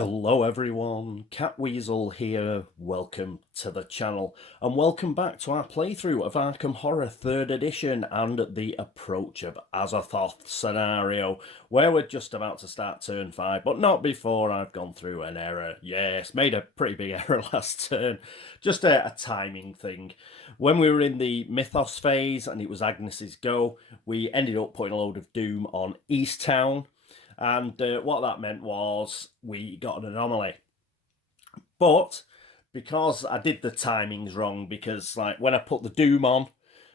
Hello everyone, Catweazle here, welcome to the channel and welcome back to our playthrough of Arkham Horror 3rd edition and the approach of Azathoth scenario where we're just about to start turn 5 but not before I've gone through an error. Yes, made a pretty big error last turn, just a timing thing. When we were in the Mythos phase and it was Agnes's go, we ended up putting a load of doom on East Town. And what that meant was we got an anomaly. But because I did the timings wrong, because like when I put the doom on,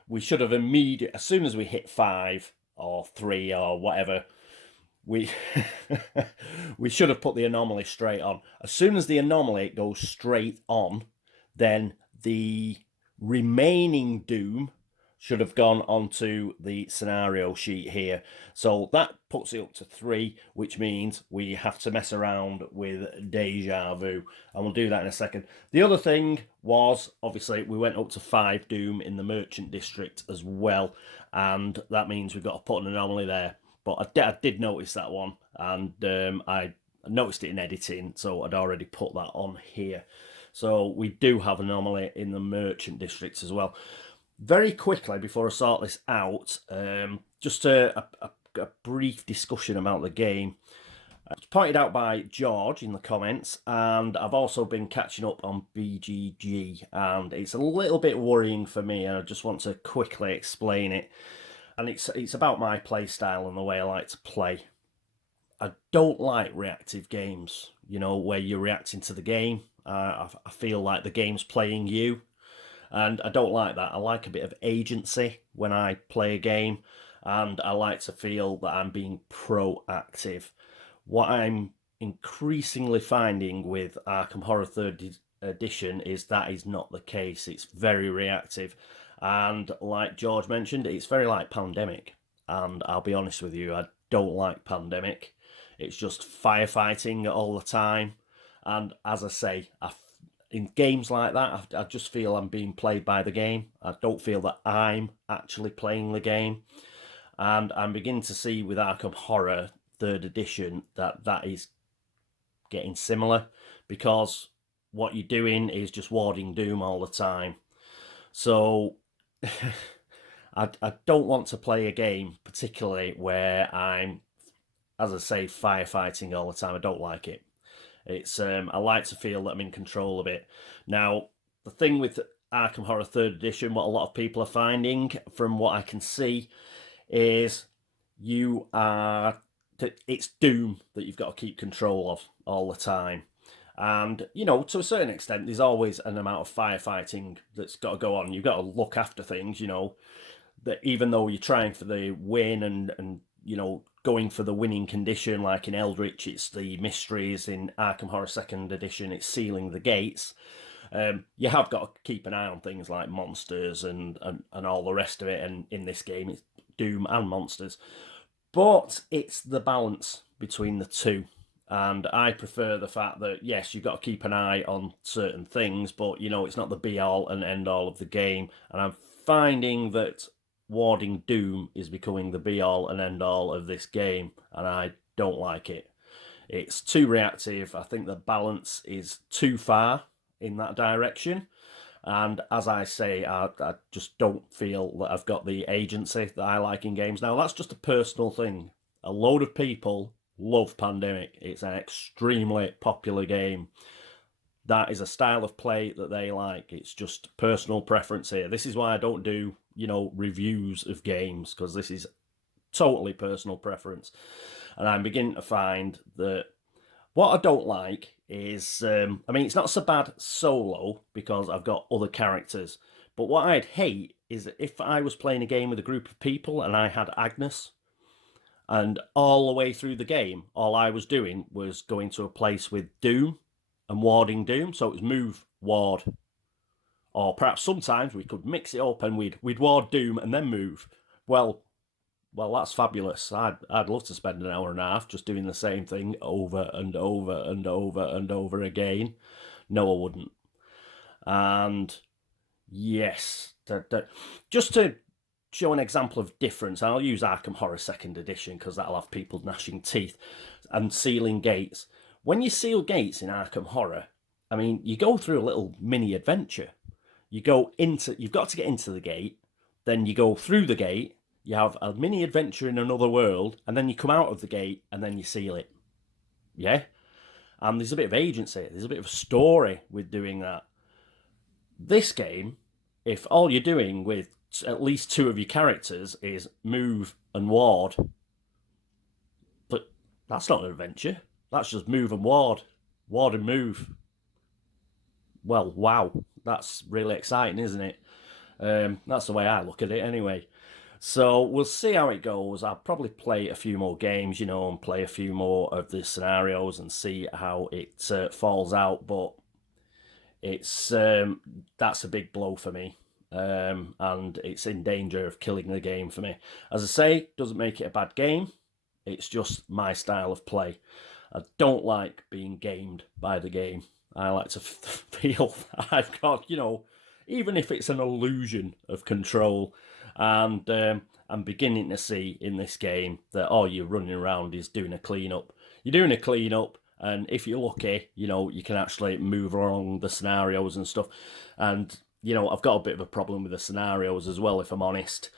we should have immediately, as soon as we hit 5 or 3 or whatever, we we should have put the anomaly straight on. As soon as the anomaly goes straight on, then the remaining doom should have gone onto the scenario sheet here. So that puts it up to 3, which means we have to mess around with deja vu. And we'll do that in a second. The other thing was, obviously, we went up to 5 doom in the merchant district as well. And that means we've got to put an anomaly there. But I did notice that one. And I noticed it in editing, so I'd already put that on here. So we do have an anomaly in the merchant districts as well. Very quickly, before I sort this out, just a brief discussion about the game. It's pointed out by George in the comments, and I've also been catching up on BGG, and it's a little bit worrying for me, and I just want to quickly explain it. And it's about my play style and the way I like to play. I don't like reactive games, you know, where you're reacting to the game. I feel like the game's playing you. And I don't like that. I like a bit of agency when I play a game, and I like to feel that I'm being proactive. What I'm increasingly finding with Arkham Horror 3rd edition is that is not the case. It's very reactive. And like George mentioned, it's very like Pandemic. And I'll be honest with you, I don't like Pandemic. It's just firefighting all the time. And as I say, in games like that, I just feel I'm being played by the game. I don't feel that I'm actually playing the game. And I'm beginning to see with Arkham Horror 3rd edition that is getting similar, because what you're doing is just warding doom all the time. So I don't want to play a game particularly where I'm, as I say, firefighting all the time. I don't like it. It's I like to feel that I'm in control of it. Now, the thing with Arkham Horror 3rd edition, what a lot of people are finding, from what I can see, is it's doom that you've got to keep control of all the time. And, you know, to a certain extent, there's always an amount of firefighting that's got to go on. You've got to look after things, you know, that even though you're trying for the win and you know, going for the winning condition, like in Eldritch, it's the mysteries. In Arkham Horror 2nd edition, it's sealing the gates. You have got to keep an eye on things like monsters and all the rest of it. And in this game, it's doom and monsters. But it's the balance between the two. And I prefer the fact that, yes, you've got to keep an eye on certain things, but, you know, it's not the be-all and end-all of the game. And I'm finding that warding doom is becoming the be-all and end-all of this game, and I don't like it. It's too reactive. I think the balance is too far in that direction. And as I say, I just don't feel that I've got the agency that I like in games. Now, that's just a personal thing. A load of people love Pandemic. It's an extremely popular game. That is a style of play that they like. It's just personal preference here. This is why I don't do, you know, reviews of games, because this is totally personal preference. And I'm beginning to find that what I don't like is, I mean, it's not so bad solo because I've got other characters. But what I'd hate is if I was playing a game with a group of people and I had Agnes, and all the way through the game, all I was doing was going to a place with doom and warding doom. So it was move, ward. Or perhaps sometimes we could mix it up and we'd ward doom and then move. Well, that's fabulous. I'd love to spend an hour and a half just doing the same thing over and over and over and over again. No, I wouldn't. And yes, just to show an example of difference, I'll use Arkham Horror 2nd edition because that'll have people gnashing teeth and sealing gates. When you seal gates in Arkham Horror, I mean, you go through a little mini adventure. You've got to get into the gate, then you go through the gate, you have a mini adventure in another world, and then you come out of the gate and then you seal it. Yeah? And there's a bit of agency, there's a bit of a story with doing that. This game, if all you're doing with at least two of your characters is move and ward, but that's not an adventure. That's just move and ward and move. Well, wow, that's really exciting, isn't it? That's the way I look at it anyway. So we'll see how it goes. I'll probably play a few more games, you know, and play a few more of the scenarios and see how it falls out. But it's that's a big blow for me, and it's in danger of killing the game for me. As I say, doesn't make it a bad game. It's just my style of play. I don't like being gamed by the game. I like to feel I've got, you know, even if it's an illusion of control. And I'm beginning to see in this game that all you're running around is doing a cleanup. You're doing a cleanup, and if you're lucky, you know, you can actually move along the scenarios and stuff. And, you know, I've got a bit of a problem with the scenarios as well, if I'm honest.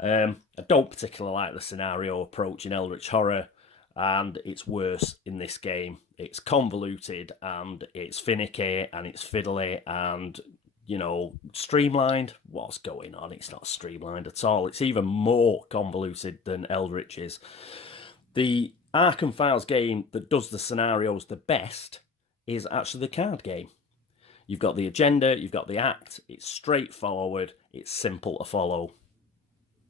I don't particularly like the scenario approach in Eldritch Horror, and it's worse in this game. It's convoluted, and it's finicky, and it's fiddly, and, you know, streamlined. What's going on? It's not streamlined at all. It's even more convoluted than Eldritch is. The Arkham Files game that does the scenarios the best is actually the card game. You've got the agenda, you've got the act, it's straightforward, it's simple to follow.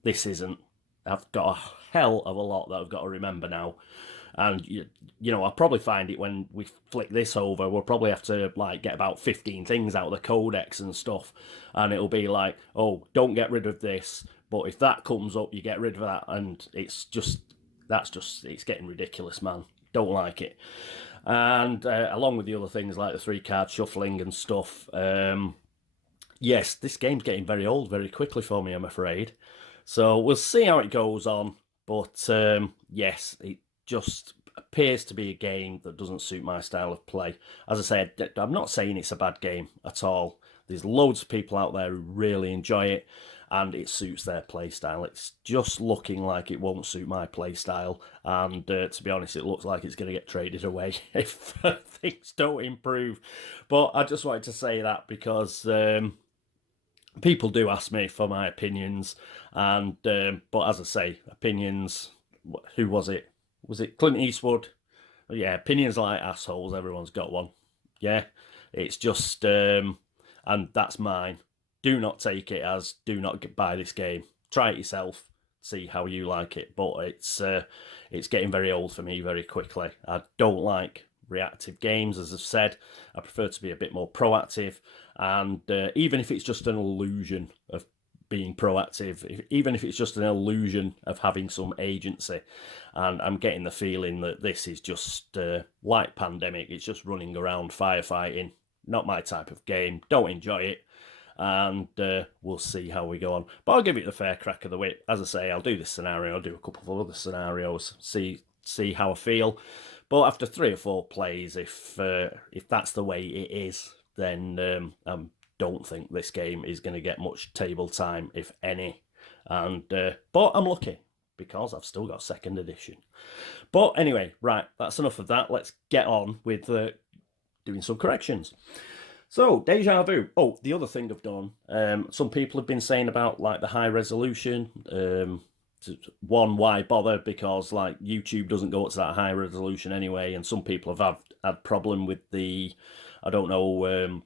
This isn't. I've got a hell of a lot that I've got to remember now. And, you know, I'll probably find it when we flick this over. We'll probably have to, like, get about 15 things out of the codex and stuff. And it'll be like, oh, don't get rid of this. But if that comes up, you get rid of that. And it's getting ridiculous, man. Don't like it. And along with the other things like the 3-card shuffling and stuff, yes, this game's getting very old very quickly for me, I'm afraid. So we'll see how it goes on. But yes, it just appears to be a game that doesn't suit my style of play. As I said, I'm not saying it's a bad game at all. There's loads of people out there who really enjoy it, and it suits their play style. It's just looking like it won't suit my play style, and to be honest, it looks like it's going to get traded away if things don't improve. But I just wanted to say that because people do ask me for my opinions, and but as I say, opinions. Who was it? Was it Clint Eastwood? Yeah, opinions like assholes. Everyone's got one. Yeah, it's just, and that's mine. Do not take it as do not buy this game. Try it yourself. See how you like it. But it's getting very old for me very quickly. I don't like reactive games, as I've said. I prefer to be a bit more proactive, and even if it's just an illusion of being proactive, even if it's just an illusion of having some agency. And I'm getting the feeling that this is just like Pandemic. It's just running around firefighting. Not my type of game. Don't enjoy it. And we'll see how we go on. But I'll give it the fair crack of the whip. As I say, I'll do this scenario. I'll do a couple of other scenarios. See how I feel. But after 3 or 4 plays, if that's the way it is, then don't think this game is going to get much table time, if any. And but I'm lucky because I've still got 2nd edition. But anyway, right, that's enough of that. Let's get on with doing some corrections. So, Deja Vu. Oh, the other thing I've done, some people have been saying about like the high resolution. One, why bother? Because like YouTube doesn't go up to that high resolution anyway, and some people have had problem with the, I don't know,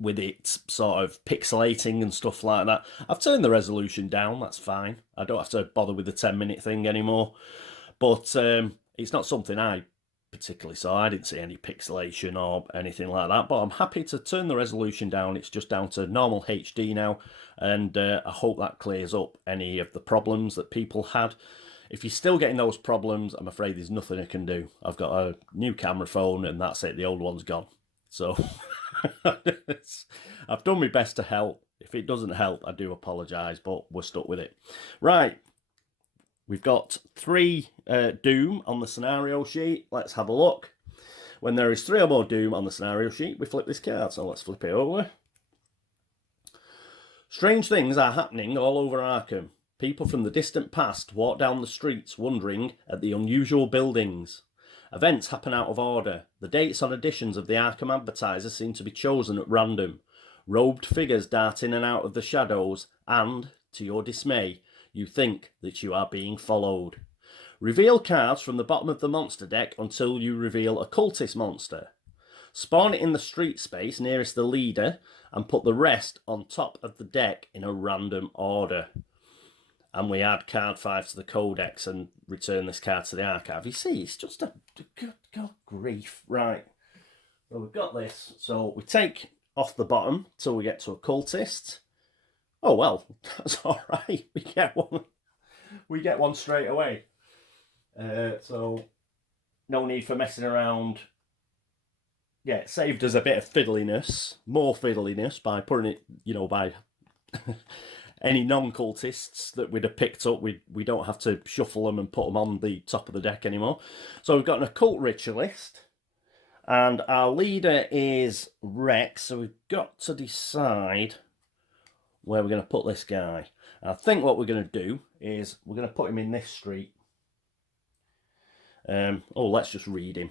with it sort of pixelating and stuff like that. I've turned the resolution down, that's fine. I don't have to bother with the 10-minute thing anymore. But it's not something I particularly saw. I didn't see any pixelation or anything like that, but I'm happy to turn the resolution down. It's just down to normal HD now, and I hope that clears up any of the problems that people had. If you're still getting those problems, I'm afraid there's nothing I can do. I've got a new camera phone, and that's it. The old one's gone. So I've done my best to help. If it doesn't help, I do apologise, but we're stuck with it. Right, we've got 3 Doom on the scenario sheet. Let's have a look. When there is 3 or more Doom on the scenario sheet, we flip this card. So let's flip it over. Strange things are happening all over Arkham. People from the distant past walk down the streets wondering at the unusual buildings. Events happen out of order. The dates on editions of the Arkham Advertiser seem to be chosen at random. Robed figures dart in and out of the shadows, and, to your dismay, you think that you are being followed. Reveal cards from the bottom of the monster deck until you reveal a cultist monster. Spawn it in the street space nearest the leader and put the rest on top of the deck in a random order. And we add card 5 to the codex and return this card to the archive. You see, it's just a good grief. Right. Well, we've got this. So we take off the bottom till we get to a cultist. Oh, well, that's all right. We get one. We get one straight away. So no need for messing around. Yeah, it saved us a bit of fiddliness, more fiddliness, by putting it, by any non-cultists that we'd have picked up. We don't have to shuffle them and put them on the top of the deck anymore. So we've got an occult ritualist, and our leader is Rex, so we've got to decide where we're going to put this guy. And I think what we're going to do is we're going to put him in this street. Let's just read him.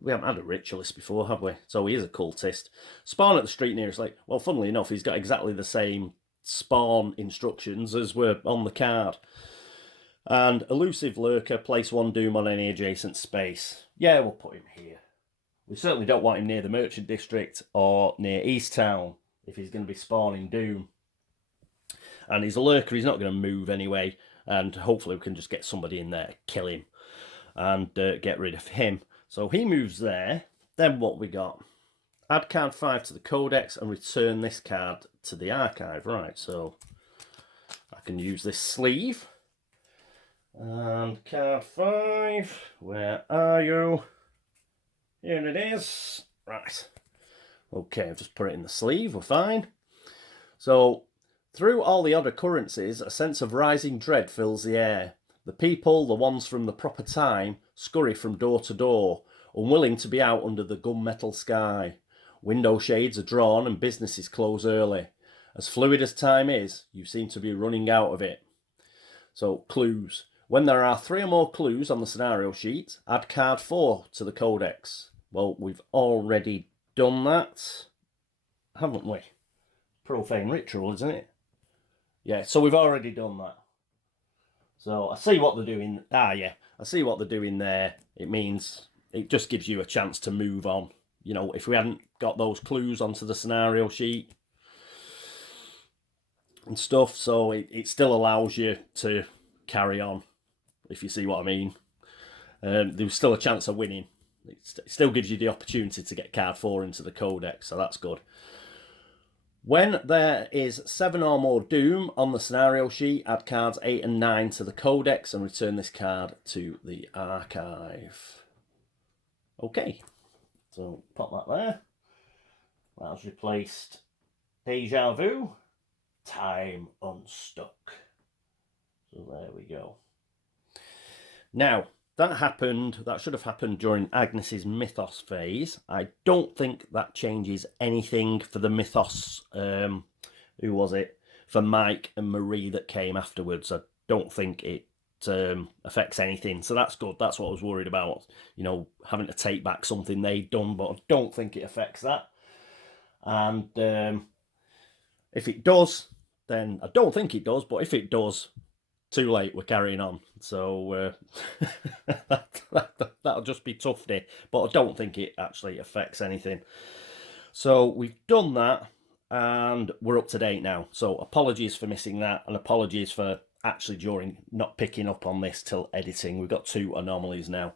We haven't had a ritualist before, have we? So he is a cultist. Spawn at the street nearest lake. Well, funnily enough, he's got exactly the same spawn instructions as were on the card. And elusive lurker, place 1 Doom on any adjacent space. Yeah, we'll put him here. We certainly don't want him near the Merchant District or near East Town if he's going to be spawning Doom. And he's a lurker, he's not going to move anyway. And hopefully we can just get somebody in there, kill him, and get rid of him. So he moves there. Then what we got? Add card 5 to the codex and return this card to the archive. Right, so I can use this sleeve. And card 5, where are you? Here it is. Right. Okay, I've just put it in the sleeve. We're fine. So, through all the odd occurrences, a sense of rising dread fills the air. The people, the ones from the proper time, scurry from door to door, unwilling to be out under the gunmetal sky. Window shades are drawn and businesses close early. As fluid as time is, you seem to be running out of it. So, clues. When there are 3 or more clues on the scenario sheet, add card 4 to the codex. Well, we've already done that, haven't we? Profane ritual, isn't it? Yeah, so we've already done that. So I see what they're doing. I see what they're doing there. It means it just gives you a chance to move on. If we hadn't got those clues onto the scenario sheet and stuff, so it still allows you to carry on, if you see what I mean. There's still a chance of winning. It still gives you the opportunity to get card 4 into the codex, so that's good. When there is 7 or more Doom on the scenario sheet, add cards 8 and 9 to the codex and return this card to the archive. Okay, so pop that there. That's replaced Deja Vu, Time Unstuck. So there we go. Now, that should have happened during Agnes's Mythos phase. I don't think that changes anything for the Mythos, who was it? For Mike and Marie that came afterwards. I don't think it affects anything. So that's good. That's what I was worried about. Having to take back something they'd done, but I don't think it affects that. And if it does, then I don't think it does, but if it does, too late, we're carrying on. So that'll just be tough day, but I don't think it actually affects anything. So we've done that and we're up to date now. So apologies for missing that, and apologies for actually during not picking up on this till editing. We've got 2 anomalies now.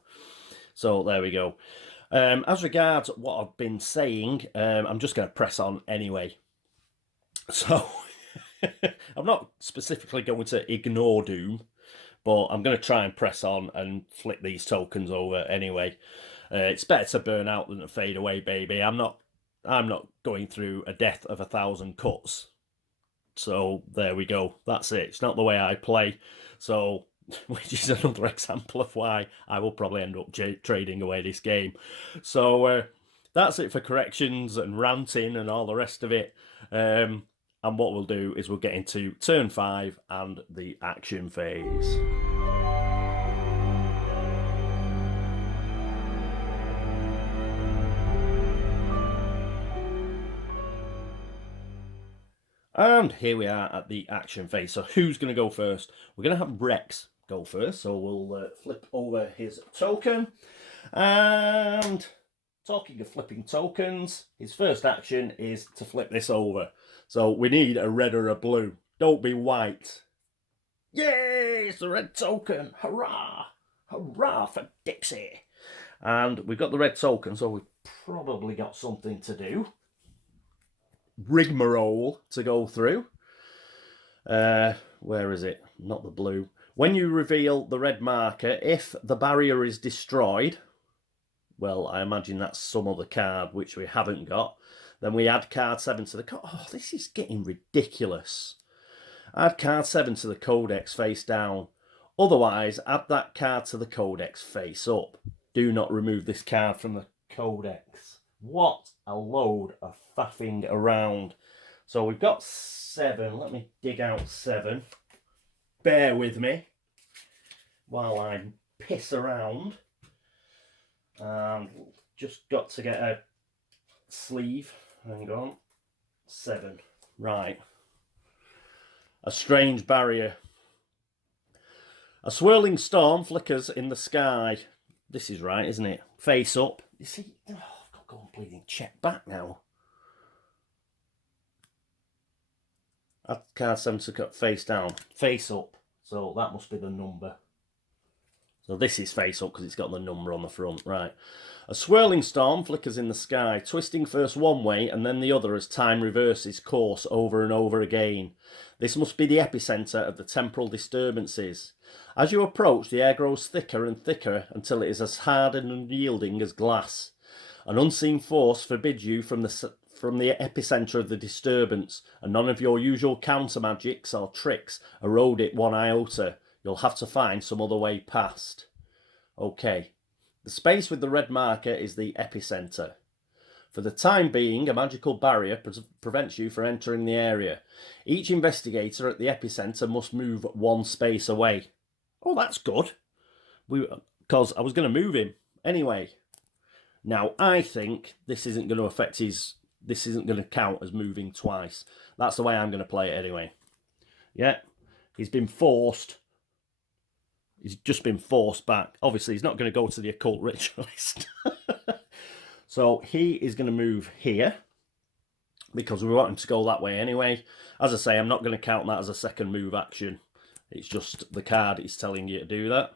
So there we go. As regards what I've been saying, I'm just going to press on anyway. So I'm not specifically going to ignore Doom, but I'm going to try and press on and flip these tokens over anyway. It's better to burn out than to fade away, baby. I'm not going through a death of 1,000 cuts. So there we go. That's it. It's not the way I play. So which is another example of why I will probably end up trading away this game. So that's it for corrections and ranting and all the rest of it. And what we'll do is we'll get into turn 5 and the action phase. And here we are at the action phase. So who's going to go first? We're going to have Rex go first. So we'll flip over his token. And talking of flipping tokens, his first action is to flip this over. So we need a red or a blue. Don't be white. Yay! It's the red token. Hurrah! Hurrah for Dixie. And we've got the red token, so we've probably got something to do. Rigmarole to go through. Where is it? Not the blue. When you reveal the red marker, if the barrier is destroyed, well, I imagine that's some other card which we haven't got, then we add card 7 to the Oh, this is getting ridiculous. Add card 7 to the codex face down. Otherwise, add that card to the codex face up. Do not remove this card from the codex. What a load of faffing around. So we've got 7. Let me dig out 7. Bear with me while I piss around. Just got to get a sleeve. Hang on. 7. Right. A strange barrier. A swirling storm flickers in the sky. This is right, isn't it? Face up. You see, oh, I've got to go and bleeding check back now. Add card 7 to cut face down. Face up. So that must be the number. So this is face up because it's got the number on the front. Right. A swirling storm flickers in the sky, twisting first one way and then the other as time reverses course over and over again. This must be the epicenter of the temporal disturbances. As you approach, the air grows thicker and thicker until it is as hard and unyielding as glass. An unseen force forbids you from the epicenter of the disturbance, and none of your usual counter magics or tricks erode it one iota. You'll have to find some other way past. Okay. The space with the red marker is the epicenter. For the time being, a magical barrier prevents you from entering the area. Each investigator at the epicenter must move one space away. Oh, that's good. Because I was going to move him anyway. Now, I think this isn't going to affect his... This isn't going to count as moving twice. That's the way I'm going to play it anyway. Yeah. He's been forced... He's just been forced back. Obviously, he's not going to go to the occult ritualist. So he is going to move here because we want him to go that way anyway. As I say, I'm not going to count that as a second move action. It's just the card is telling you to do that.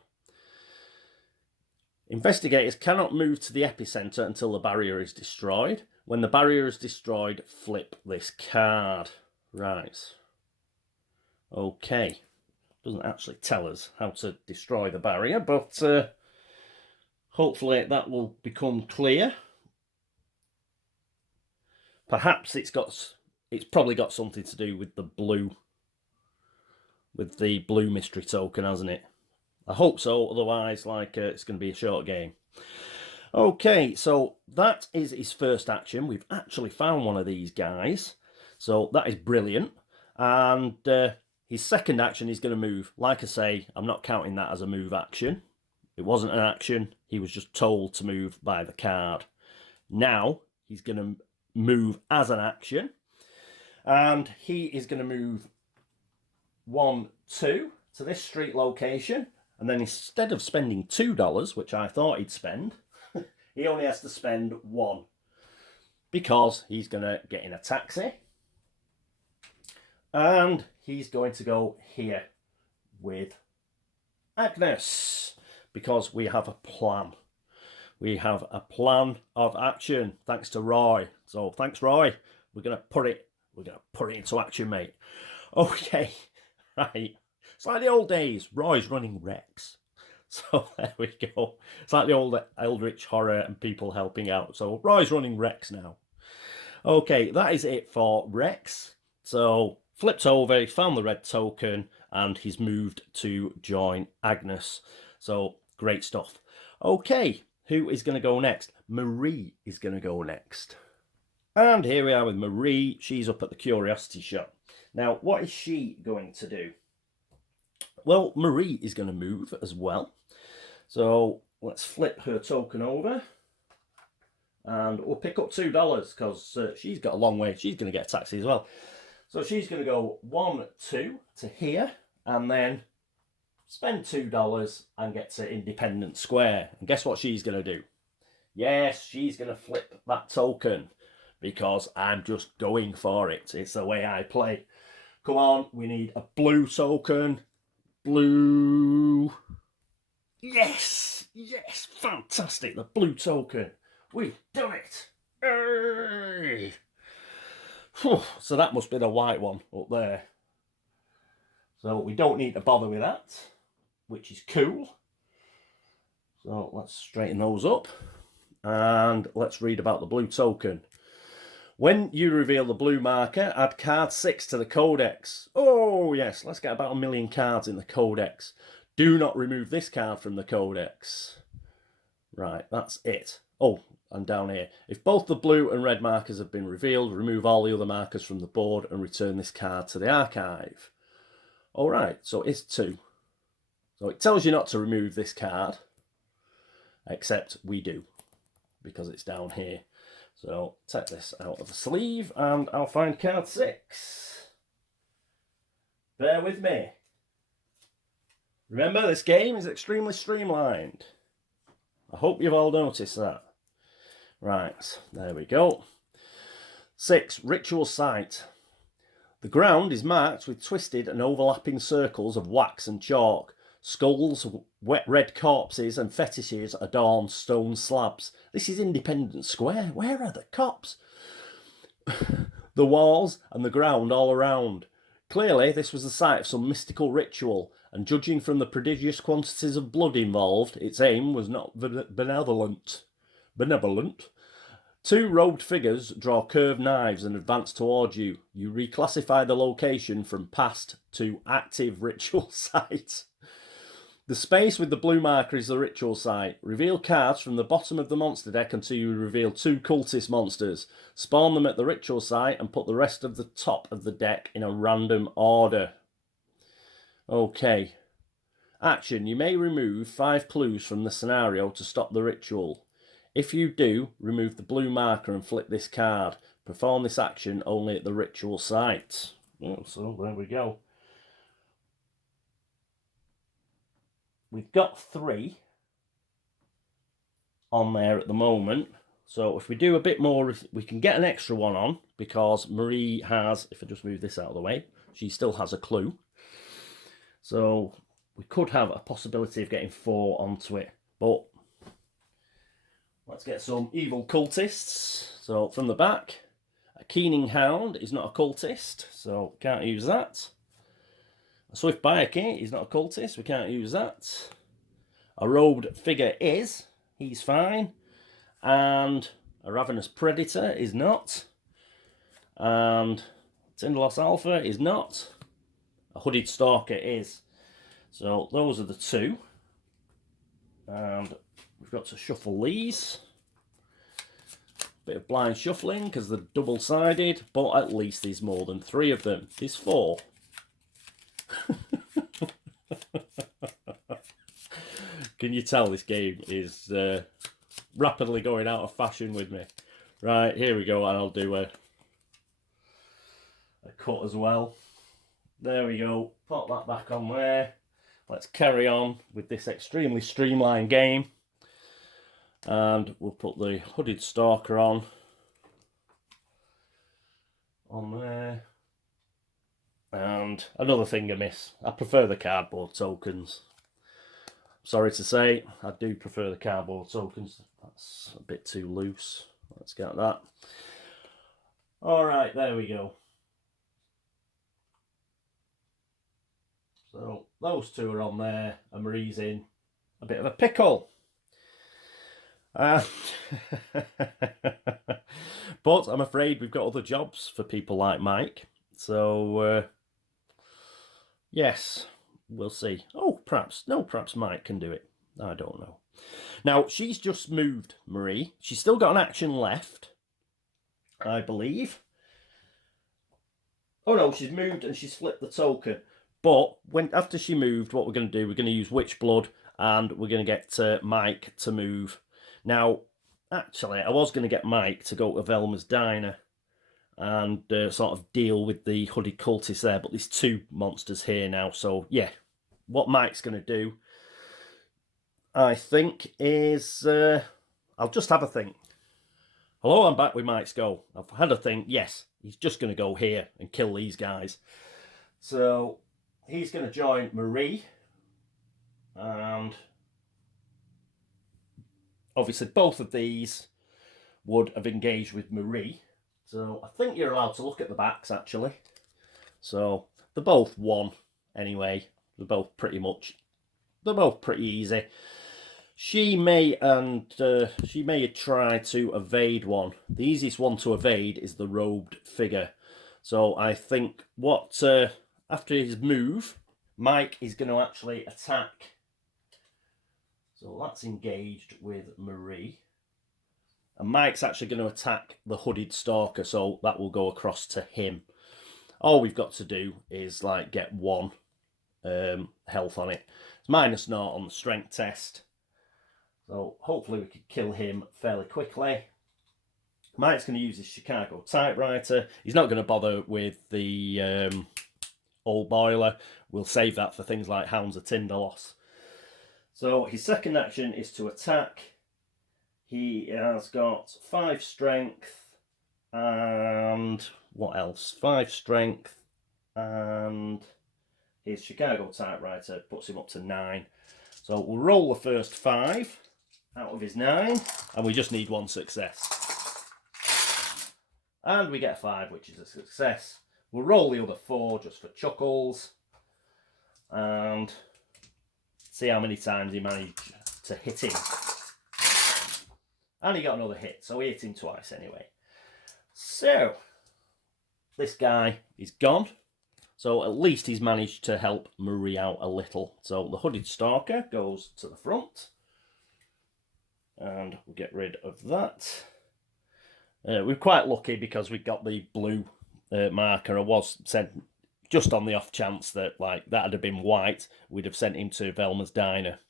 Investigators cannot move to the epicenter until the barrier is destroyed. When the barrier is destroyed, flip this card. Right. Okay. Doesn't actually tell us how to destroy the barrier, but hopefully that will become clear. Perhaps it's probably got something to do with the blue mystery token, hasn't it? I hope so, otherwise it's going to be a short game. Okay, so that is his first action. We've actually found one of these guys, so that is brilliant. And his second action is going to move. Like I say, I'm not counting that as a move action. It wasn't an action. He was just told to move by the card. Now, he's going to move as an action. And he is going to move 1, 2 to this street location. And then instead of spending $2, which I thought he'd spend, he only has to spend 1. Because he's going to get in a taxi. And he's going to go here with Agnes. Because we have a plan. We have a plan of action, thanks to Roy. So thanks, Roy. We're gonna put it into action, mate. Okay, right. It's like the old days. Roy's running Rex. So there we go. It's like the old Eldritch horror and people helping out. So Roy's running Rex now. Okay, that is it for Rex. So flipped over, he found the red token, and he's moved to join Agnes. So, great stuff. Okay, who is going to go next? Marie is going to go next. And here we are with Marie. She's up at the Curiosity Shop. Now, what is she going to do? Well, Marie is going to move as well. So, let's flip her token over. And we'll pick up $2 because she's got a long way. She's going to get a taxi as well. So she's going to go 1, 2 to here, and then spend $2 and get to Independence Square. And guess what she's going to do? Yes, she's going to flip that token because I'm just going for it. It's the way I play. Come on, we need a blue token. Blue. Yes, yes, fantastic. The blue token. We've done it. Hey. So that must be the white one up there. So we don't need to bother with that, which is cool. So let's straighten those up. And let's read about the blue token. When you reveal the blue marker, add card 6 to the codex. Oh yes, let's get about 1 million cards in the codex. Do not remove this card from the codex. Right, that's it. Oh, and down here, if both the blue and red markers have been revealed, remove all the other markers from the board and return this card to the archive. All right, so it's 2. So it tells you not to remove this card, except we do, because it's down here. So take this out of the sleeve and I'll find card 6. Bear with me. Remember, this game is extremely streamlined. I hope you've all noticed that. Right, there we go. 6, Ritual Site. The ground is marked with twisted and overlapping circles of wax and chalk. Skulls, wet red corpses and fetishes adorn stone slabs. This is Independence Square. Where are the cops? The walls and the ground all around. Clearly, this was the site of some mystical ritual, and judging from the prodigious quantities of blood involved, its aim was not benevolent. 2 robed figures draw curved knives and advance towards you. You reclassify the location from past to active ritual site. The space with the blue marker is the ritual site. Reveal cards from the bottom of the monster deck until you reveal 2 cultist monsters. Spawn them at the ritual site and put the rest of the top of the deck in a random order. Okay. Action. You may remove 5 clues from the scenario to stop the ritual. If you do, remove the blue marker and flip this card. Perform this action only at the ritual site. Oh, so there we go. We've got 3 on there at the moment. So if we do a bit more, we can get an extra one on because Marie has, if I just move this out of the way, she still has a clue. So we could have a possibility of getting 4 onto it. But let's get some evil cultists. So from the back, a keening hound is not a cultist, so can't use that. A swift biker is not a cultist, we can't use that. A robed figure is, he's fine. And a ravenous predator is not. And Tinderloss Alpha is not. A hooded stalker is. So those are the 2. And we've got to shuffle these. Bit of blind shuffling because they're double-sided, but at least there's more than 3 of them. There's 4. Can you tell this game is rapidly going out of fashion with me? Right, here we go, and I'll do a cut as well. There we go. Pop that back on there. Let's carry on with this extremely streamlined game. And we'll put the hooded stalker on there. And another thing amiss. I prefer the cardboard tokens. Sorry to say, I do prefer the cardboard tokens. That's a bit too loose. Let's get that. Alright, there we go. So those 2 are on there, and Marie's in a bit of a pickle. But I'm afraid we've got other jobs for people like Mike. So, yes, we'll see. Oh, perhaps Mike can do it. I don't know. Now, she's just moved, Marie. She's still got an action left, I believe. Oh, no, she's moved and she's flipped the token. But after she moved, what we're going to do, we're going to use Witch Blood, and we're going to get Mike to move. Now, actually, I was going to get Mike to go to Velma's Diner and sort of deal with the hooded cultists there, but there's two monsters here now. So, yeah, what Mike's going to do, I think, is... I'll just have a think. Hello, I'm back with Mike's Go. I've had a think. Yes, he's just going to go here and kill these guys. So, he's going to join Marie. And obviously both of these would have engaged with Marie. So I think you're allowed to look at the backs, actually. So they're both one anyway. They're both pretty easy. She may try to evade one. The easiest one to evade is the robed figure. So I think after his move, Mike is going to actually attack. So that's engaged with Marie. And Mike's actually going to attack the hooded stalker, so that will go across to him. All we've got to do is like get one health on it. It's -0 on the strength test. So hopefully we can kill him fairly quickly. Mike's going to use his Chicago typewriter. He's not going to bother with the old boiler. We'll save that for things like Hounds of Tinderloss. So his second action is to attack. He has got 5 strength and what else? 5 strength, and his Chicago typewriter puts him up to 9. So we'll roll the first 5 out of his 9, and we just need 1 success. And we get a 5, which is a success. We'll roll the other 4 just for chuckles, and see how many times he managed to hit him. And he got another hit, so he hit him twice anyway. So, this guy is gone. So at least he's managed to help Marie out a little. So the hooded stalker goes to the front. And we'll get rid of that. We're quite lucky because we got the blue marker. I was sent just on the off chance that like that had been white, we'd have sent him to Velma's Diner.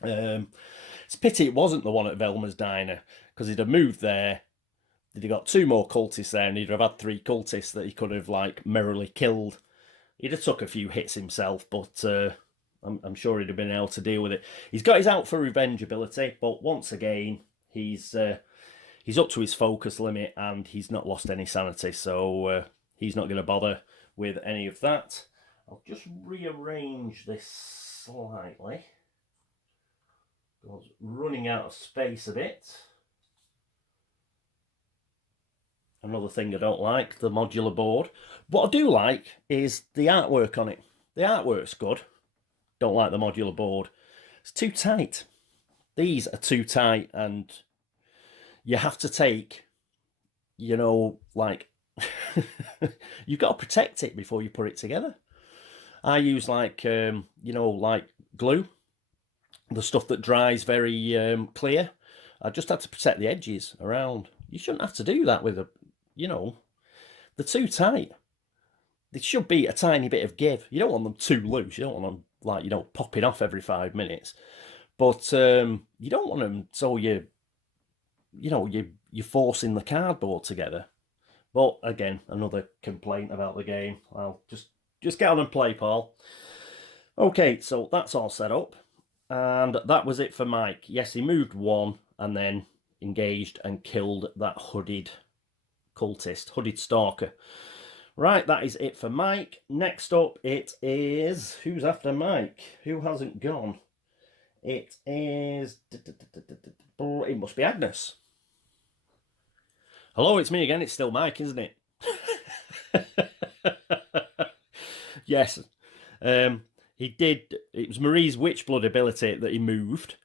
It's a pity it wasn't the one at Velma's Diner, because he'd have moved there, he'd have got 2 more cultists there, and he'd have had 3 cultists that he could have like merrily killed. He'd have took a few hits himself, but I'm sure he'd have been able to deal with it. He's got his out for revenge ability, but once again, he's up to his focus limit and he's not lost any sanity, so he's not going to bother with any of that. I'll just rearrange this slightly. I was running out of space a bit. Another thing I don't like, the modular board. What I do like is the artwork on it. The artwork's good. Don't like the modular board. It's too tight. These are too tight, and you have to take, you know, like, you've got to protect it before you put it together. I use like, you know, like glue. The stuff that dries very clear. I just had to protect the edges around. You shouldn't have to do that with a, you know, they're too tight. There should be a tiny bit of give. You don't want them too loose. You don't want them like, you know, popping off every 5 minutes. But you don't want them so you're forcing the cardboard together. But again, another complaint about the game. I'll just get on and play, Paul. Okay, so that's all set up. And that was it for Mike. Yes, he moved 1 and then engaged and killed that hooded cultist, hooded stalker. Right, that is it for Mike. Next up, it is... Who's after Mike? Who hasn't gone? It is... It must be Agnes. Hello, it's me again. It's still Mike, isn't it? Yes. He did... It was Marie's witch blood ability that he moved,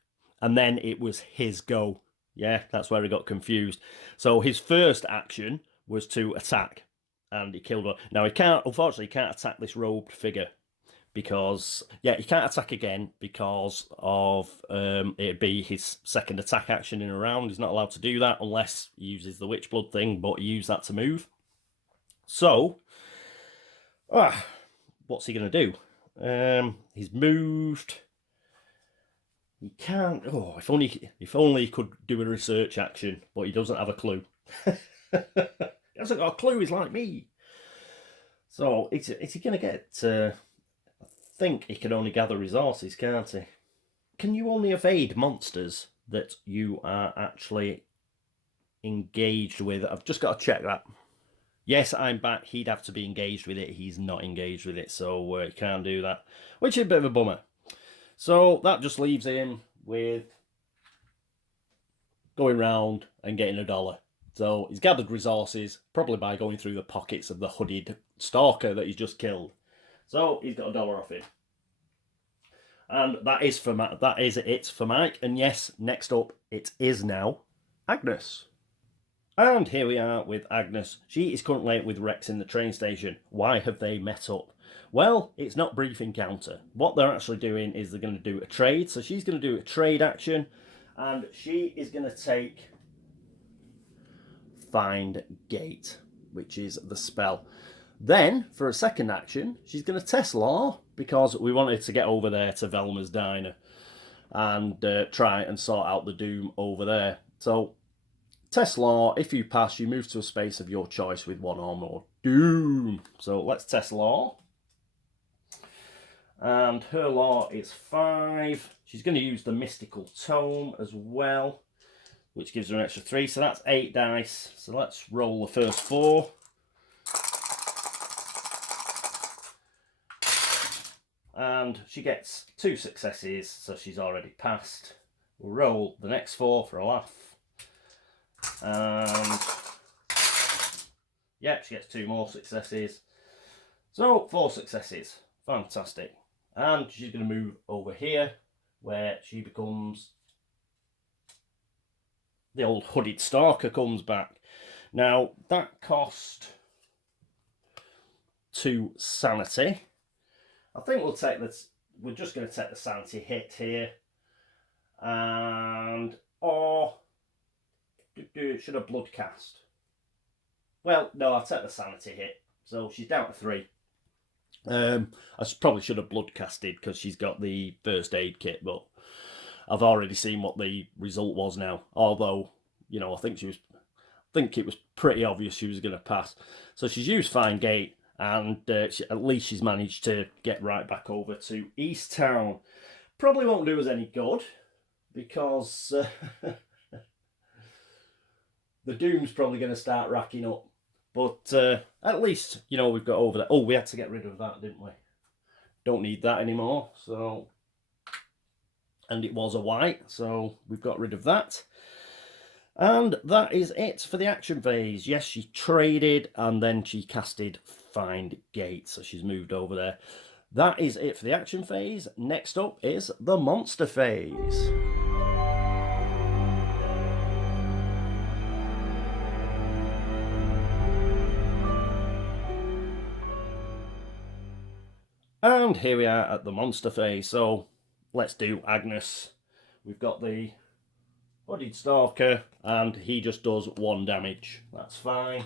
and then it was his go. Yeah, that's where he got confused. So his first action was to attack. and he killed her. Now, he can't, unfortunately, he can't attack this robed figure because, yeah, he can't attack again because of it'd be his second attack action in a round. He's not allowed to do that unless he uses the witch blood thing, but he used that to move. So, what's he going to do? He's moved. He can't. Oh, if only he could do a research action, but he doesn't have a clue. He hasn't got a clue. He's like me. So is he going to get? I think he can only gather resources, can't he? Can you only evade monsters that you are actually engaged with? I've just got to check that. Yes, I'm back. He'd have to be engaged with it. He's not engaged with it, so he can't do that, which is a bit of a bummer. So that just leaves him with going round and getting $1. So he's gathered resources, probably by going through the pockets of the hooded stalker that he's just killed. So he's got $1 off him. And that is it for Mike. And yes, next up, it is now Agnes. And here we are with Agnes. She is currently with Rex in the train station. Why have they met up? Well, it's not brief encounter. What they're actually doing is they're going to do a trade. So she's going to do a trade action, and she is going to take Find Gate, which is the spell. Then, for a second action, she's going to test Law, because we wanted to get over there to Velma's Diner and try and sort out the Doom over there. So, test Law. If you pass, you move to a space of your choice with one or more Doom. So, let's test Law. And her Law is 5. She's going to use the Mystical Tome as well, which gives her an extra 3. So that's 8 dice. So let's roll the first 4. And she gets 2 successes, so she's already passed. We'll roll the next 4 for a laugh. And yeah, she gets 2 more successes. So 4 successes. Fantastic. And she's going to move over here, where she becomes... the old hooded stalker comes back. Now, that cost 2 sanity. I think we'll take this. We're just going to take the sanity hit here. And... or... should have blood cast. Well, no, I'll take the sanity hit. So she's down to 3. I probably should have blood casted because she's got the first aid kit, but I've already seen what the result was now. Although, you know, I think it was pretty obvious she was going to pass. So she's used Find Gate, and at least she's managed to get right back over to East Town. Probably won't do us any good because the Doom's probably going to start racking up. But at least, you know, we've got over that. Oh, we had to get rid of that, didn't we? Don't need that anymore. So, and it was a white, so we've got rid of that. And that is it for the action phase. Yes, she traded and then she casted Find Gate, so she's moved over there. That is it for the action phase. Next up is the monster phase. And here we are at the monster phase. So let's do Agnes. We've got the hooded stalker, and he just does 1 damage. That's fine.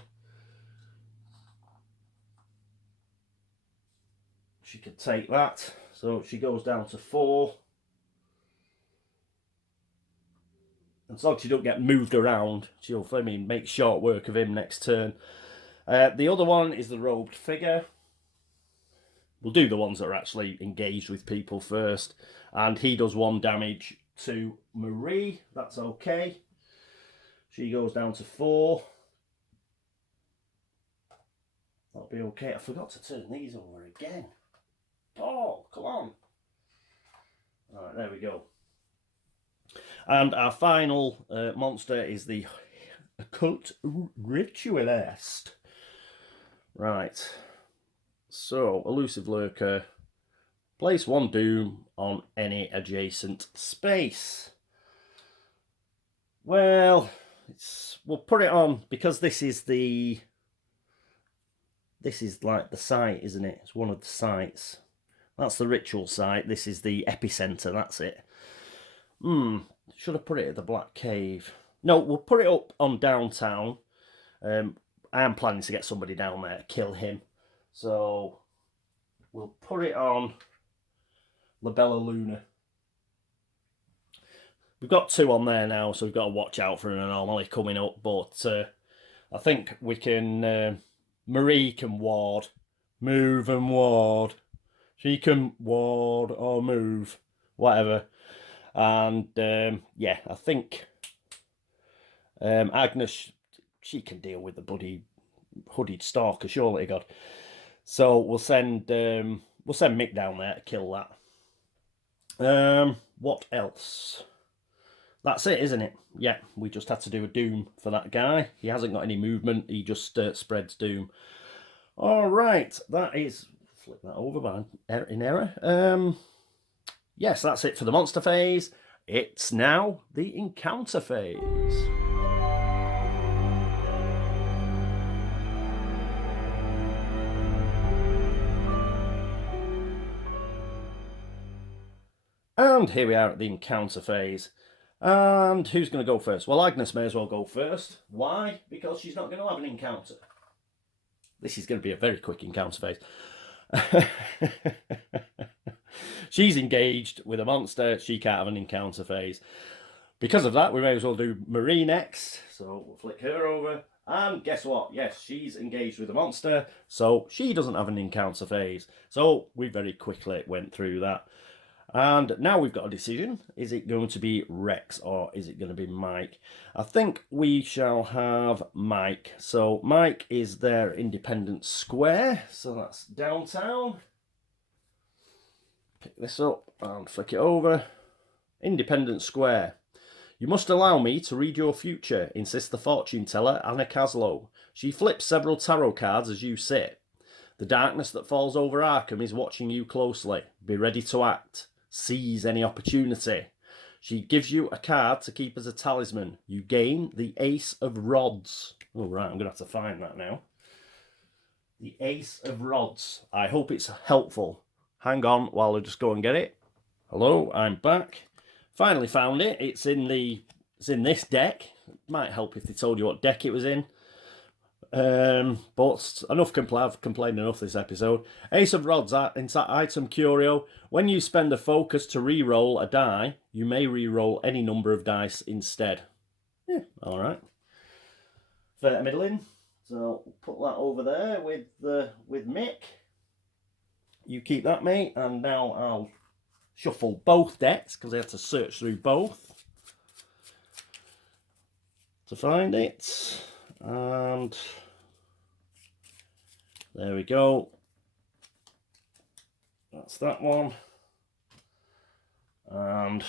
She could take that. So she goes down to 4. As long as she don't get moved around, she'll, I mean, make short work of him next turn. The other one is the robed figure. We'll do the ones that are actually engaged with people first. And he does 1 damage to Marie. That's okay. She goes down to 4. That'll be okay. I forgot to turn these over again. Oh, come on. Alright, there we go. And our final monster is the occult ritualist. Right. So, elusive lurker. Place 1 doom on any adjacent space. Well, we'll put it on because this is the This is like the site, isn't it? It's one of the sites. That's the ritual site. This is the epicenter. That's it. Should have put it at the Black Cave. No, we'll put it up on downtown. I am planning to get somebody down there to kill him. So we'll put it on La Bella Luna. We've got 2 on there now, so we've got to watch out for an anomaly coming up. But I think we can... Marie can ward. Move and ward. She can ward or move. Whatever. And, yeah, I think Agnes, she can deal with the bloody hooded stalker, surely to God. So we'll send Mick down there to kill that. What else? That's it, isn't it? Yeah, we just had to do a doom for that guy. He hasn't got any movement. He just spreads doom. All right, that is... Flip that over by in error. Yes, that's it for the monster phase. It's now the encounter phase. And here we are at the encounter phase. And who's going to go first? Well, Agnes may as well go first. Why? Because she's not going to have an encounter. This is going to be a very quick encounter phase. She's engaged with a monster. She can't have an encounter phase. Because of that, we may as well do Marie next. So we'll flick her over. And guess what? Yes, she's engaged with a monster. So she doesn't have an encounter phase. So we very quickly went through that. And now we've got a decision. Is it going to be Rex or is it going to be Mike? I think we shall have Mike. So Mike is their independent square. So that's downtown. Pick this up and flick it over. Independent square. You must allow me to read your future, insists the fortune teller Anna Caslow. She flips several tarot cards as you sit. The darkness that falls over Arkham is watching you closely. Be ready to act. Seize any opportunity. She gives you a card to keep as a talisman. You gain the Ace of Rods. Oh, right, I'm going to have to find that now. The Ace of Rods. I hope it's helpful. Hang on while I just go and get it. Hello, I'm back. Finally found it. It's in this deck. It might help if they told you what deck it was in. But enough I've complained enough this episode. Ace of Rods, item curio. When you spend a focus to re-roll a die, you may re-roll any number of dice instead. Yeah, alright. Fair middling. So put that over there with Mick. You keep that, mate, and now I'll shuffle both decks because I had to search through both to find it. And there we go. That's that one. And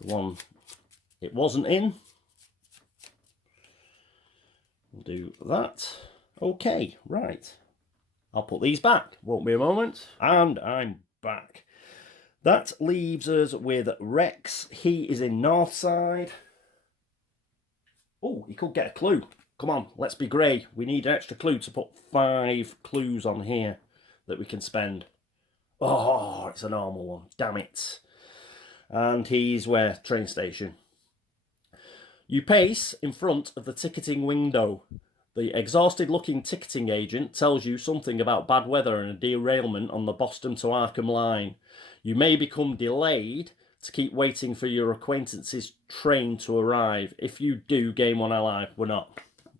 the one it wasn't in. We'll do that. Okay, right. I'll put these back. Won't be a moment. And I'm back. That leaves us with Rex. He is in Northside. Oh, he could get a clue. Come on, let's be grey. We need an extra clue to put 5 clues on here that we can spend. Oh, it's a normal one. Damn it. And he's where? Train station. You pace in front of the ticketing window. The exhausted-looking ticketing agent tells you something about bad weather and a derailment on the Boston to Arkham line. You may become delayed to keep waiting for your acquaintance's train to arrive. If you do, game 1 ally. We're not.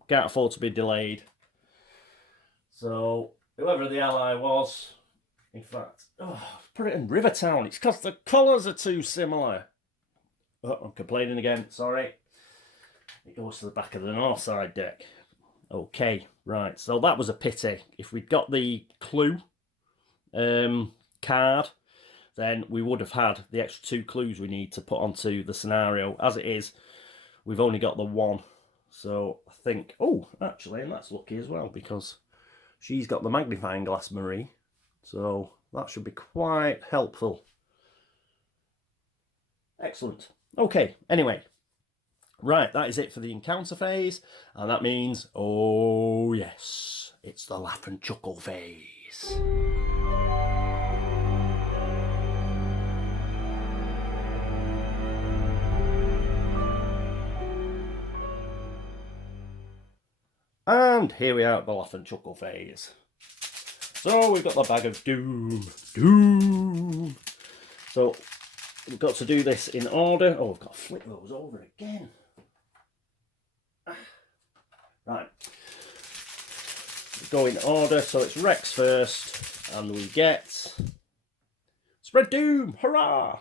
Can't afford to be delayed. So, whoever the ally was, in fact, put it in Rivertown. It's because the colours are too similar. Oh, I'm complaining again. Sorry. It goes to the back of the Northside deck. Okay, right. So that was a pity. If we'd got the clue card, then we would have had the extra 2 clues we need to put onto the scenario. As it is, we've only got the 1. So I think, oh, actually, and that's lucky as well, because she's got the magnifying glass, Marie. So that should be quite helpful. Excellent. Okay, anyway, Right, that is it for the encounter phase, and that means, oh yes, it's the laugh and chuckle phase. And here we are at the laugh and chuckle phase. So we've got the bag of doom. Doom! So we've got to do this in order. Oh, I've got to flip those over again. Right. We go in order, so it's Rex first, and we get Spread Doom! Hurrah!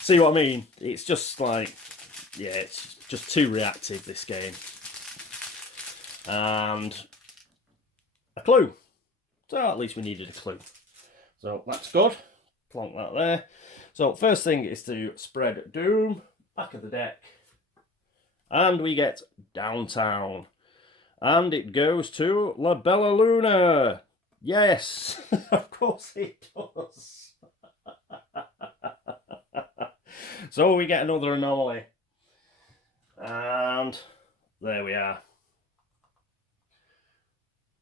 See what I mean? It's just like, yeah, it's just too reactive, this game. And a clue. So at least we needed a clue. So that's good. Plonk that there. So first thing is to Spread Doom, back of the deck. And we get Downtown. And it goes to La Bella Luna. Yes, of course it does. So we get another anomaly. And there we are.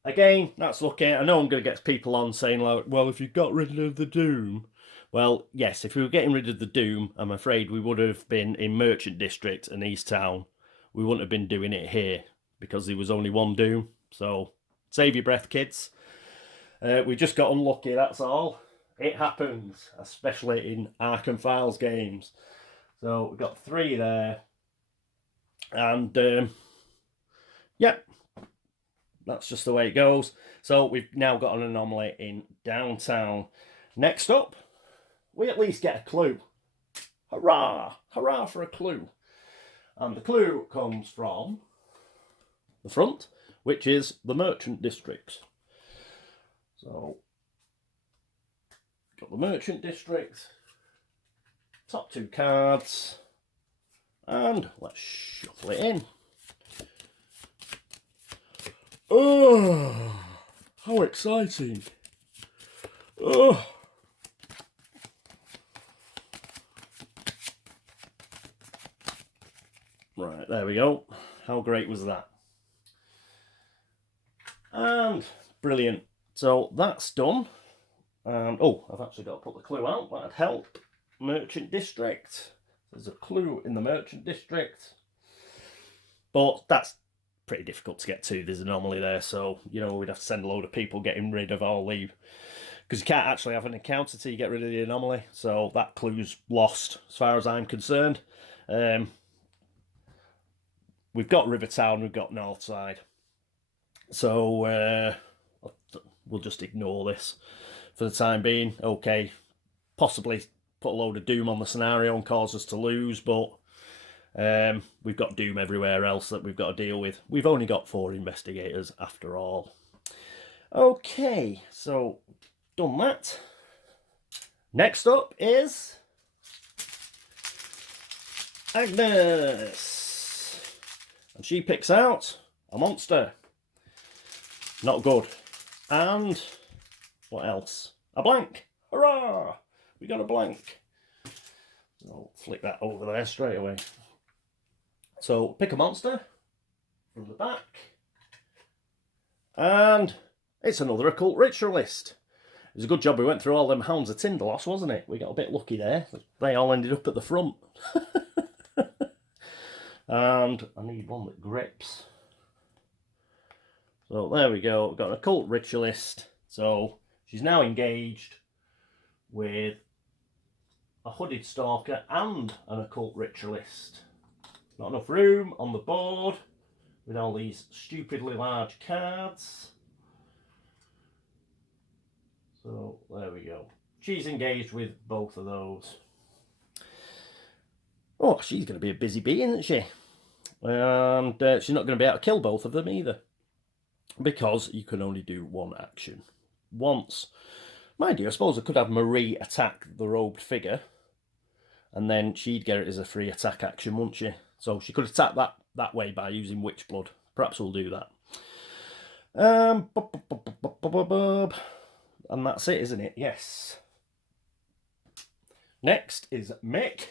Again, that's lucky. I know I'm going to get people on saying, like, well, if you got rid of the Doom. Well, yes, if we were getting rid of the Doom, I'm afraid we would have been in Merchant District and East Town. We wouldn't have been doing it here because there was only one Doom. So save your breath, kids. We just got unlucky, that's all. It happens, especially in Arkham Files games. So we've got 3 there. And, yeah, that's just the way it goes. So we've now got an anomaly in Downtown. Next up, we at least get a clue. Hurrah! Hurrah for a clue. And the clue comes from the front, which is the Merchant District. So, got the Merchant District, top 2 cards, and let's shuffle it in. Oh, how exciting! Oh. Right, there we go. How great was that? And brilliant. So that's done. And oh, I've actually got to put the clue out. That'd help. Merchant District. There's a clue in the Merchant District. But that's pretty difficult to get to. There's an anomaly there. So, you know, we'd have to send a load of people getting rid of all the... Because you can't actually have an encounter till you get rid of the anomaly. So that clue's lost as far as I'm concerned. We've got Rivertown, we've got Northside. So we'll just ignore this for the time being. Okay, possibly put a load of Doom on the scenario and cause us to lose, but we've got Doom everywhere else that we've got to deal with. We've only got 4 investigators after all. Okay, so done that. Next up is Agnes. And she picks out a monster. Not good. And what else? A blank. Hurrah! We got a blank. I'll flick that over there straight away. So pick a monster from the back. And it's another occult ritualist. It was a good job we went through all them Hounds of Tinderloss, wasn't it? We got a bit lucky there. They all ended up at the front. And I need one that grips. So there we go. We've got an occult ritualist. So she's now engaged with a hooded stalker and an occult ritualist. Not enough room on the board with all these stupidly large cards. So there we go. She's engaged with both of those. Oh, she's going to be a busy bee, isn't she? And she's not going to be able to kill both of them either. Because you can only do one action once. Mind you, I suppose I could have Marie attack the robed figure. And then she'd get it as a free attack action, wouldn't she? So she could attack that way by using Witch Blood. Perhaps we'll do that. And that's it, isn't it? Yes. Next is Mick.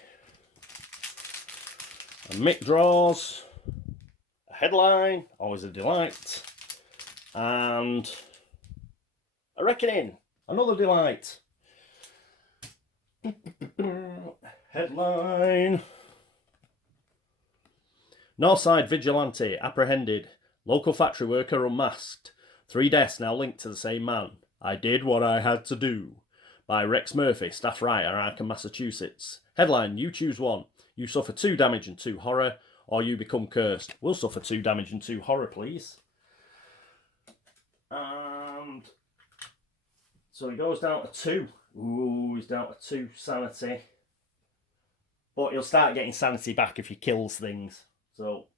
And Mick draws a headline, always a delight, and a reckoning, another delight. Headline: Northside vigilante apprehended. Local factory worker unmasked. 3 deaths now linked to the same man. I did what I had to do. By Rex Murphy, staff writer, Arkham, Massachusetts. Headline: you choose one. You suffer 2 damage and 2 horror, or you become cursed. We'll suffer 2 damage and 2 horror, please. And so he goes down to 2. Ooh, he's down to 2 sanity. But he'll start getting sanity back if he kills things. So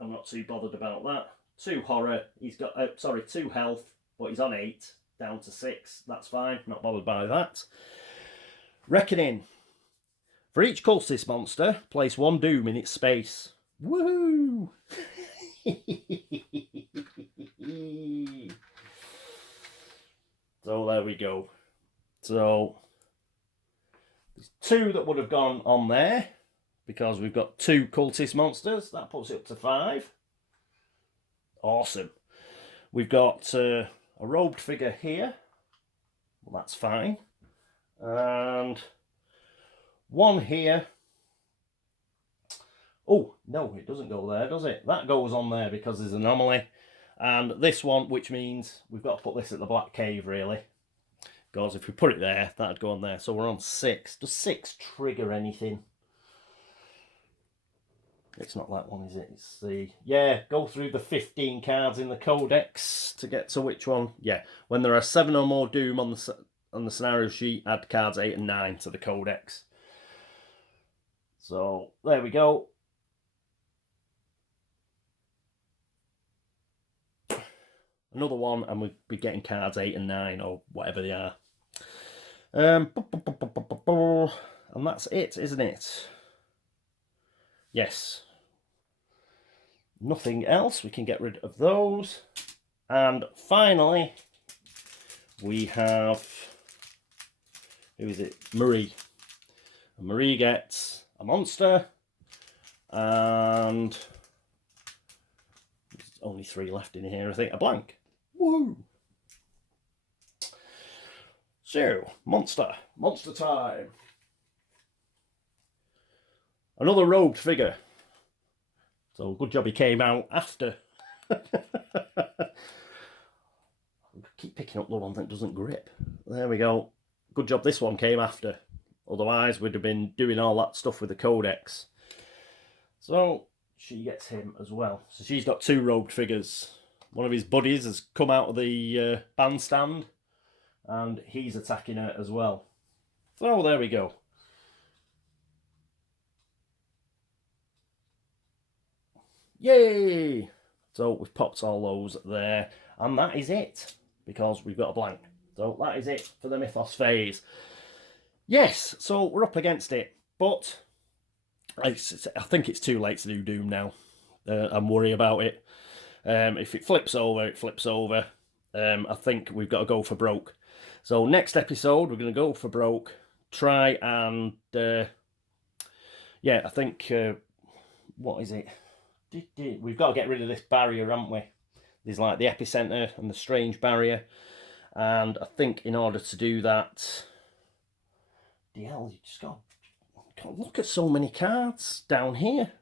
I'm not too bothered about that. 2 horror. He's got 2 health, but he's on 8, down to 6. That's fine. Not bothered by that. Reckoning. For each cultist monster, place 1 doom in its space. Woohoo! So there we go. So there's 2 that would have gone on there because we've got 2 cultist monsters. That puts it up to 5. Awesome. We've got a robed figure here. Well, that's fine. And 1 here. Oh, no, it doesn't go there, does it? That goes on there because there's an anomaly. And this one, which means we've got to put this at the Black Cave, really. Because if we put it there, that'd go on there. So we're on 6. Does 6 trigger anything? It's not that one, is it? It's the... Yeah, go through the 15 cards in the codex to get to which one. Yeah, when there are 7 or more doom on the scenario sheet, add cards 8 and 9 to the codex. So, there we go. Another one, and we'll be getting cards 8 and 9, or whatever they are. And that's it, isn't it? Yes. Nothing else. We can get rid of those. And finally, we have... Who is it? Marie. And Marie gets a monster. And... there's only 3 left in here, I think. A blank. Woo! So, monster. Monster time. Another robed figure. So, good job he came out after. Keep picking up the one that doesn't grip. There we go. Good job this one came after. Otherwise, we'd have been doing all that stuff with the codex. So, she gets him as well. So, she's got 2 robed figures. One of his buddies has come out of the bandstand. And he's attacking her as well. So, there we go. Yay! So we've popped all those there. And that is it. Because we've got a blank. So that is it for the Mythos phase. Yes, so we're up against it. But I think it's too late to do Doom now. I'm worried about it. If it flips over, it flips over. I think we've got to go for broke. So next episode, we're going to go for broke. Try and... yeah, I think... what is it? We've got to get rid of this barrier, haven't we? There's like the epicenter and the strange barrier. And I think in order to do that... DL, you just can't look at so many cards down here.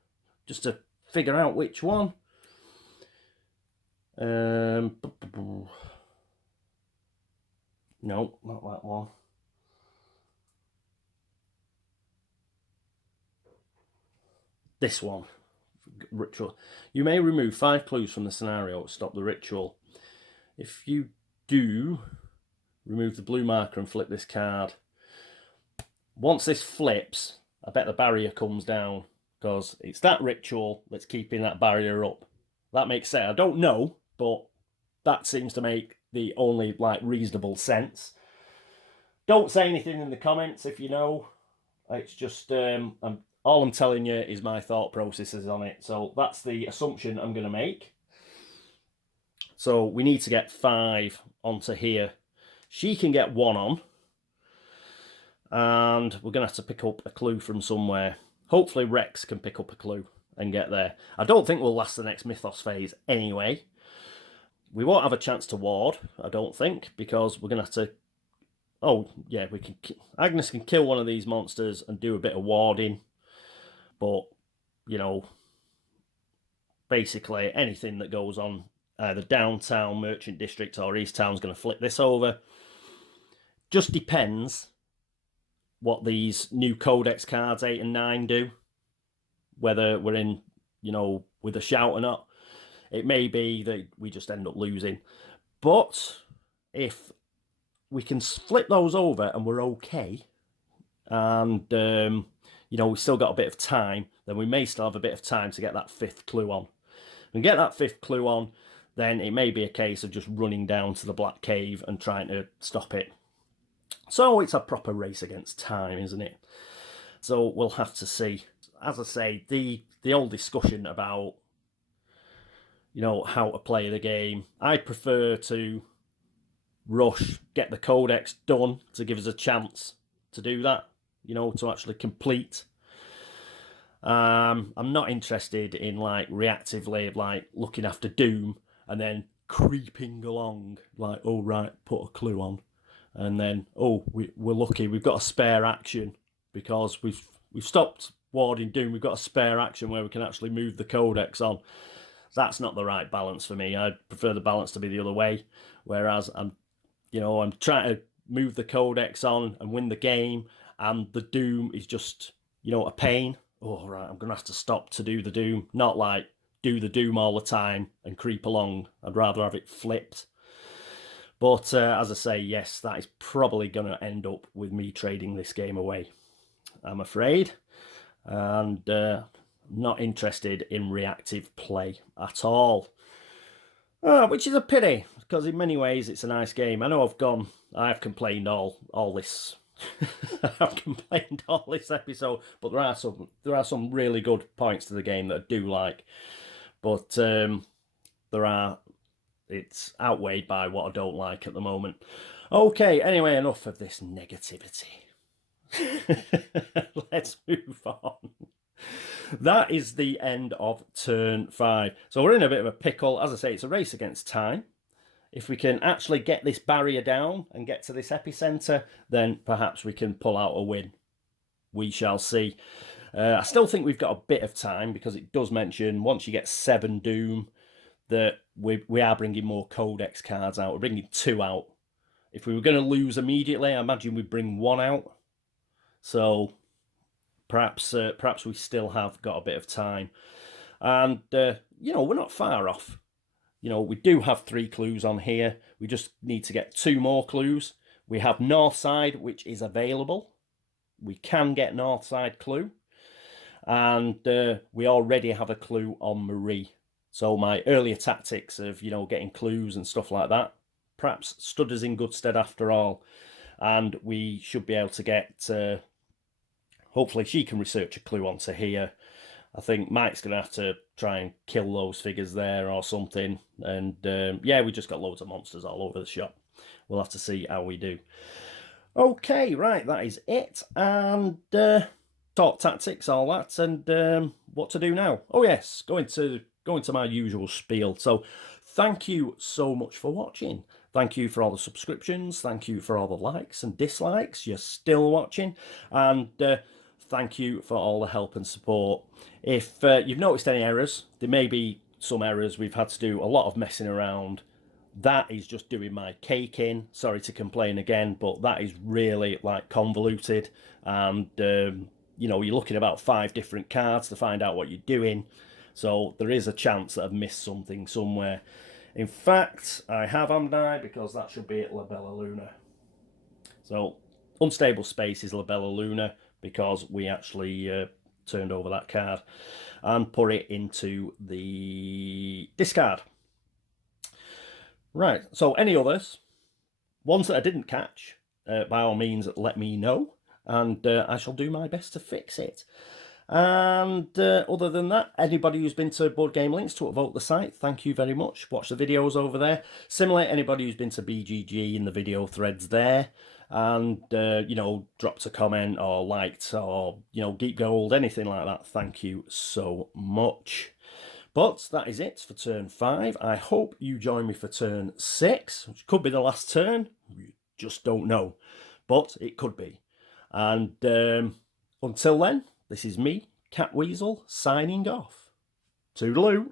Just to figure out which one. No, not that one. This one. Ritual. You may remove 5 clues from the scenario to stop the ritual. If you do, remove the blue marker and flip this card. Once this flips, I bet the barrier comes down because it's that ritual that's keeping that barrier up. That makes sense. I don't know, but that seems to make the only reasonable sense. Don't say anything in the comments if you know. It's just all I'm telling you is my thought processes on it. So that's the assumption I'm going to make. So we need to get 5 onto here. She can get 1 on. And we're going to have to pick up a clue from somewhere. Hopefully Rex can pick up a clue and get there. I don't think we'll last the next Mythos phase anyway. We won't have a chance to ward, I don't think, because we're going to have to... Oh, yeah, we can... Agnes can kill one of these monsters and do a bit of warding. But, you know, basically anything that goes on either downtown, Merchant District, or East Town's going to flip this over. Just depends what these new Codex cards 8 and 9 do. Whether we're in, you know, with a shout or not. It may be that we just end up losing. But if we can flip those over and we're okay, and, you know, we've still got a bit of time, then we may still have a bit of time to get that 5th clue on. If we get that 5th clue on, then it may be a case of just running down to the Black Cave and trying to stop it. So it's a proper race against time, isn't it? So we'll have to see. As I say, the old discussion about, you know, how to play the game, I prefer to rush, get the Codex done to give us a chance to do that, you know, to actually complete. I'm not interested in, like, reactively, like, looking after Doom and then creeping along, like, oh, right, put a clue on. And then, oh, we're lucky, we've got a spare action because we've stopped warding Doom. We've got a spare action where we can actually move the Codex on. That's not the right balance for me. I prefer the balance to be the other way. Whereas I'm trying to move the Codex on and win the game, and the Doom is just, you know, a pain. Oh, right, I'm going to have to stop to do the Doom. Not like do the Doom all the time and creep along. I'd rather have it flipped. But as I say, yes, that is probably going to end up with me trading this game away, I'm afraid. And not interested in reactive play at all. Which is a pity, because in many ways it's a nice game. I know I've complained all this. I've complained all this episode, but there are some really good points to the game that I do like. But it's outweighed by what I don't like at the moment. Okay, anyway, enough of this negativity. Let's move on. That is the end of turn 5. So we're in a bit of a pickle. As I say, it's a race against time. If we can actually get this barrier down and get to this epicenter, then perhaps we can pull out a win. We shall see. I still think we've got a bit of time, because it does mention once you get 7 Doom that we are bringing more Codex cards out. We're bringing 2 out. If we were going to lose immediately, I imagine we'd bring 1 out. So perhaps we still have got a bit of time. And, you know, we're not far off. You know, we do have 3 clues on here. We just need to get 2 more clues. We have North Side, which is available. We can get North Side clue. And we already have a clue on Marie. So my earlier tactics of, you know, getting clues and stuff like that perhaps stood us in good stead after all. And we should be able to get... hopefully she can research a clue onto here. I think Mike's going to have to try and kill those figures there or something. And yeah, we just got loads of monsters all over the shop. We'll have to see how we do. Okay, right, that is it. And talk tactics, all that. And what to do now? Oh yes, going to my usual spiel. So thank you so much for watching. Thank you for all the subscriptions. Thank you for all the likes and dislikes. You're still watching. And thank you for all the help and support. If you've noticed any errors, there may be some errors. We've had to do a lot of messing around. That is just doing my cake in. Sorry to complain again, but that is really, like, convoluted. And, you know, you're looking at about 5 different cards to find out what you're doing. So there is a chance that I've missed something somewhere. In fact, I have, haven't I? Because that should be at Labella Luna. So Unstable Space is Labella Luna, because we actually turned over that card and put it into the discard. Right, so any others, ones that I didn't catch, by all means let me know, and I shall do my best to fix it. And other than that, anybody who's been to Board Game Links to upvote the site, thank you very much. Watch the videos over there. Similarly, anybody who's been to BGG in the video threads there and, you know, dropped a comment or liked or, you know, Geek Gold, anything like that, thank you so much. But that is it for turn 5. I hope you join me for turn 6, which could be the last turn. We just don't know. But it could be. And until then, this is me, Catweazle, signing off. Toodaloo.